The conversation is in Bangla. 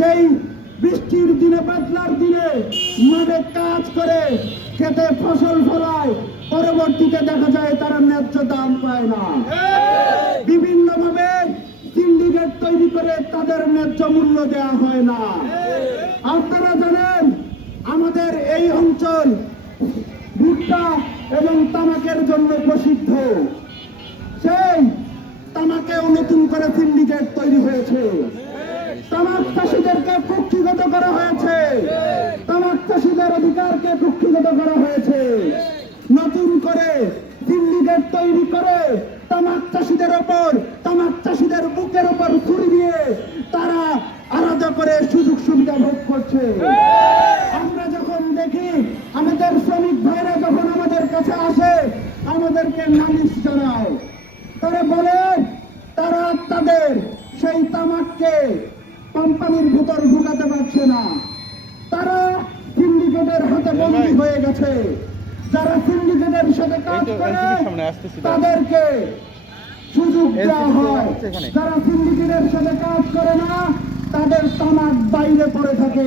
সেই বৃষ্টির দিনে, বাদলার দিনে মাঠে কাজ করে খেতে ফসল ফলায়, পরবর্তীতে দেখা যায় তারা ন্যায্য দাম পায় না। বিভিন্নভাবে সিন্ডিকেট তৈরি করে তাদের ন্যায্য মূল্য দেওয়া হয় না। আপনারা জানেন, আমাদের এই অঞ্চল ভুট্টা এবং তামাকের জন্য প্রসিদ্ধ। সেই তামাকেও নতুন করে সিন্ডিকেট তৈরি হয়েছে। তামাক চাষিদেরকে কুক্ষিগত করা হয়েছে। তামাক চাষিদের অধিকারকে কুক্ষিগত করা হয়েছে। নতুন করে সিন্ডিকেট তৈরি করে তামাক চাষিদের ওপর, তামাক চাষিদের বুকের ওপর ছুরি দিয়ে তারা আলাদা করে সুযোগ সুবিধা ভোগ করছে। আমরা যখন দেখি আমাদের শ্রমিক ভাইরা যখন আমাদের কাছে আসে, আমাদেরকে নালিশ জানায়। তারা বলে, তারা তাদের সেই তামাককে কোম্পানির ভেতর ঢুকাতে পারছে না। তারা সিন্ডিকেটের হাতে বন্দী হয়ে গেছে। যারা সিন্ডিকেটের সাথে কাজ করে। তাদেরকে সুযোগ দেওয়া হয়। যারা সিন্ডিকেটের সাথে কাজ করে না তাদের তামাক বাইরে পড়ে থাকে।